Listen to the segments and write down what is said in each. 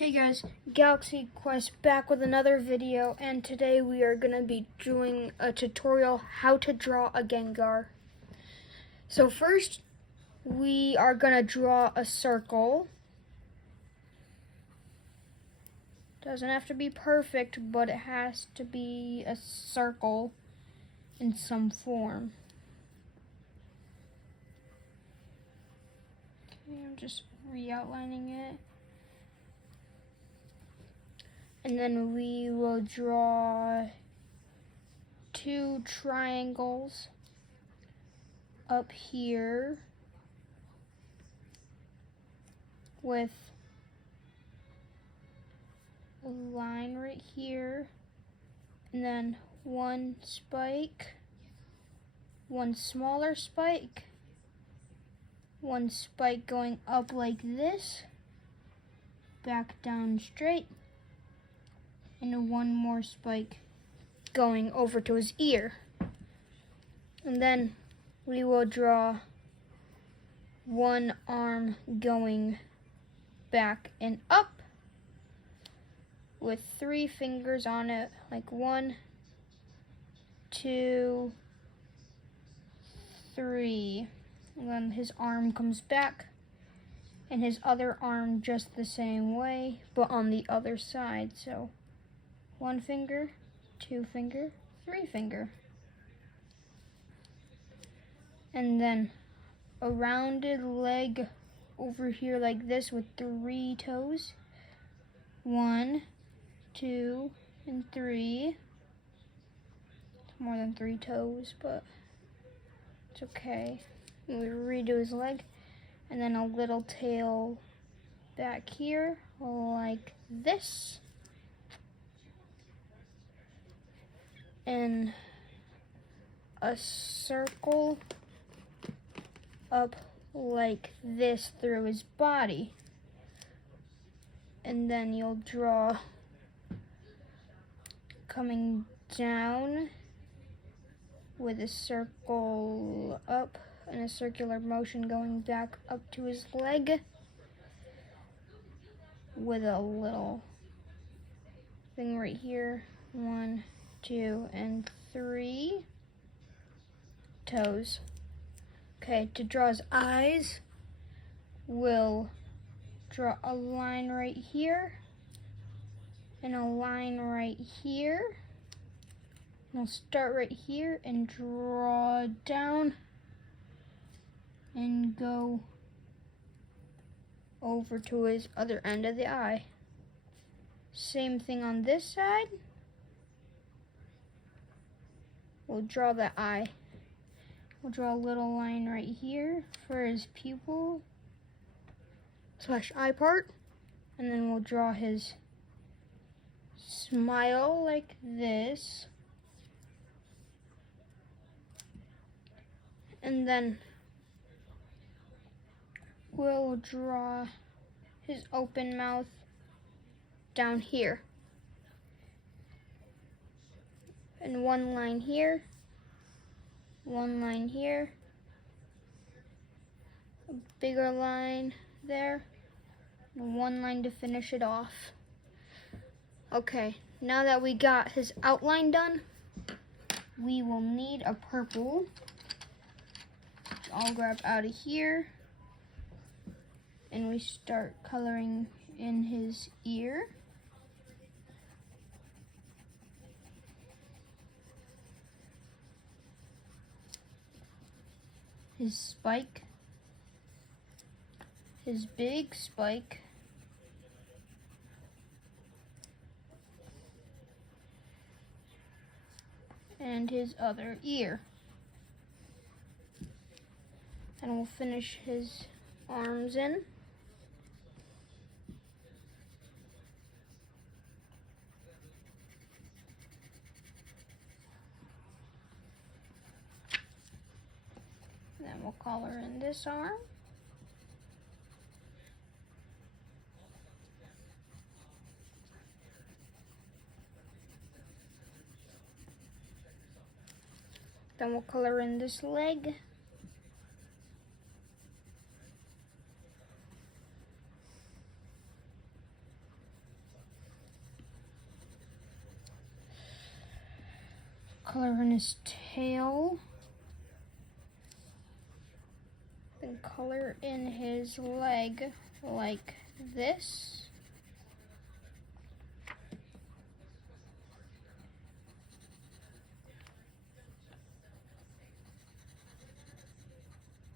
Hey guys, Galaxy Quest back with another video, and today we are going to be doing a tutorial how to draw a Gengar. So first, we are going to draw a circle. Doesn't have to be perfect, but it has to be a circle in some form. Okay, I'm just re-outlining it. And then we will draw two triangles up here with a line right here, and then one spike, one smaller spike, one spike going up like this, back down straight, and one more spike going over to his ear. And then we will draw one arm going back and up with 3 fingers on it, like 1, 2, 3. And then his arm comes back, and his other arm just the same way, but on the other side. So 1 finger, 2 finger, 3 finger. And then a rounded leg over here like this with 3 toes. 1, 2, and 3. It's more than 3 toes, but it's okay. And we redo his leg. And then a little tail back here like this. And a circle up like this through his body. And then you'll draw coming down with a circle up and a circular motion going back up to his leg with a little thing right here. 1, 2, and 3 toes. Okay, to draw his eyes, we'll draw a line right here and a line right here. We'll start right here and draw down and go over to his other end of the eye. Same thing on this side. We'll draw the eye. We'll draw a little line right here for his pupil / eye part. And then we'll draw his smile like this. And then we'll draw his open mouth down here. And one line here, one line here, a bigger line there, and one line to finish it off. Okay, now that we got his outline done, we will need a purple, which I'll grab out of here, and we start coloring in his ear. His spike, his big spike, and his other ear. And we'll finish his arms in. Then we'll color in this arm. Then we'll color in this leg. color in his tail. Then color in his leg like this.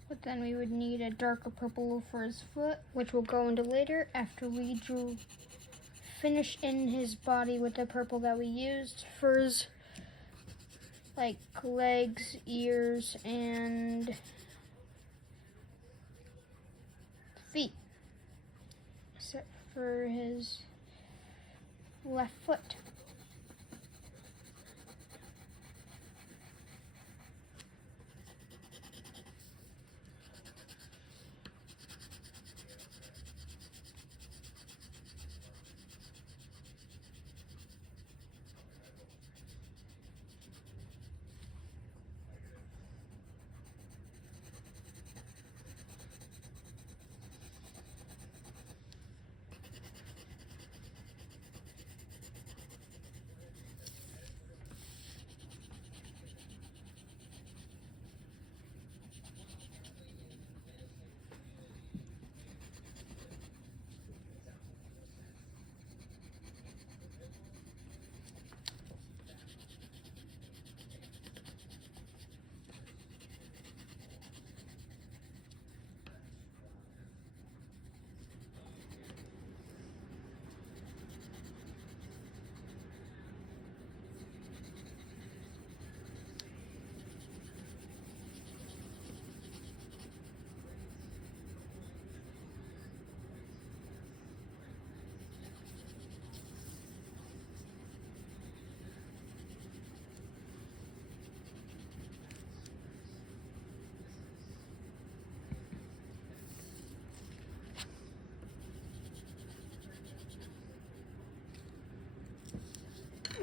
But then we would need a darker purple for his foot, which we'll go into later after we finish in his body with the purple that we used for his like legs, ears, and feet, except for his left foot.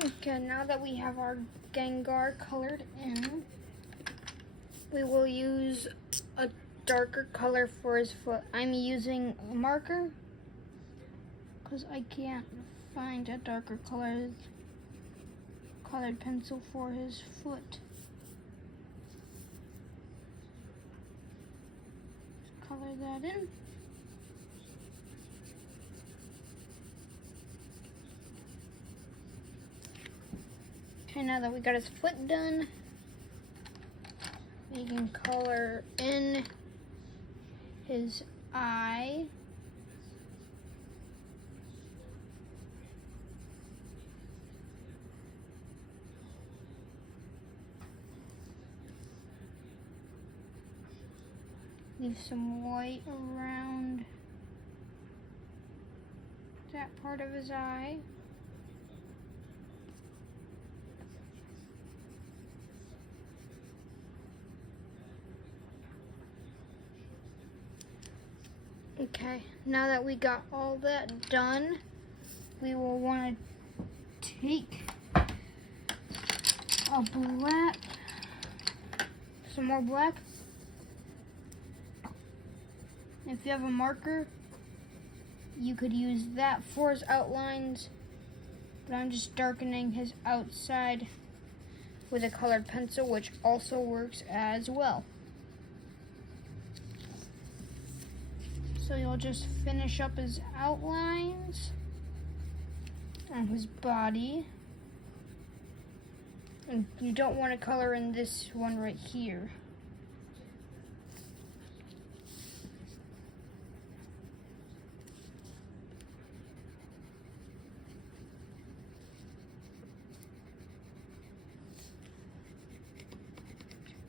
Okay, now that we have our Gengar colored in, we will use a darker color for his foot. I'm using a marker because I can't find a darker colored pencil for his foot. Color that in. Okay, now that we got his foot done, we can color in his eye. Leave some white around that part of his eye. Okay, now that we got all that done, we will want to take a black, some more black. If you have a marker, you could use that for his outlines, but I'm just darkening his outside with a colored pencil, which also works as well. So you'll just finish up his outlines on his body. And you don't want to color in this one right here.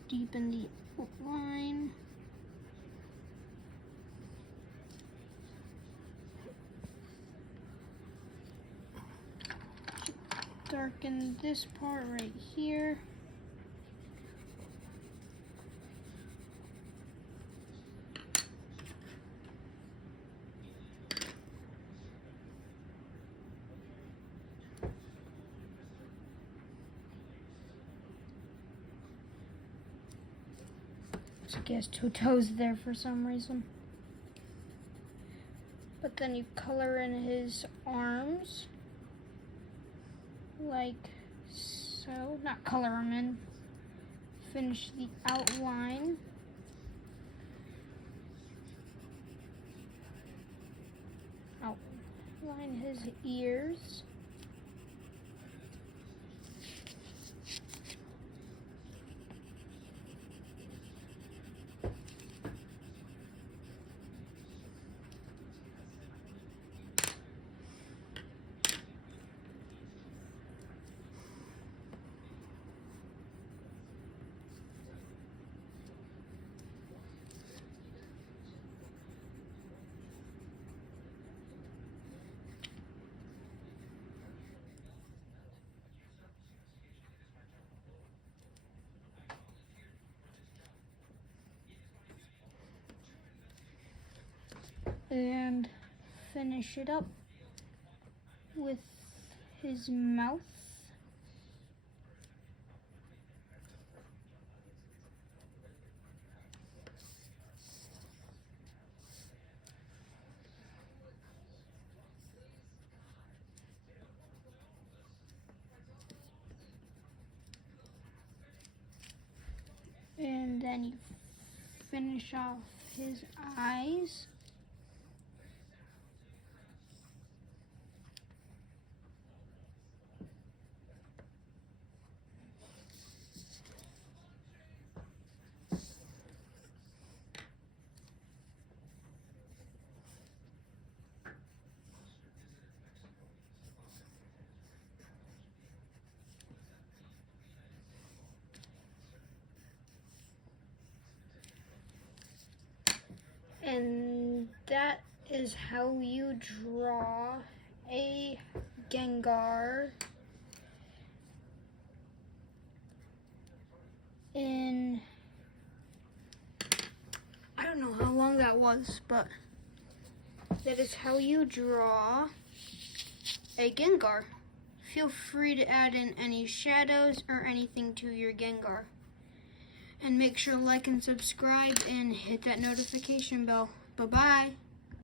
Deepen the outline. Darken this part right here. So he has two toes there for some reason. But then you color in his arms like So, not color them in. Finish the outline. Outline his ears. And finish it up with his mouth. And then you finish off his eyes. And that is how you draw a Gengar in, I don't know how long that was, but that is how you draw a Gengar. Feel free to add in any shadows or anything to your Gengar. And make sure to like and subscribe and hit that notification bell. Bye-bye.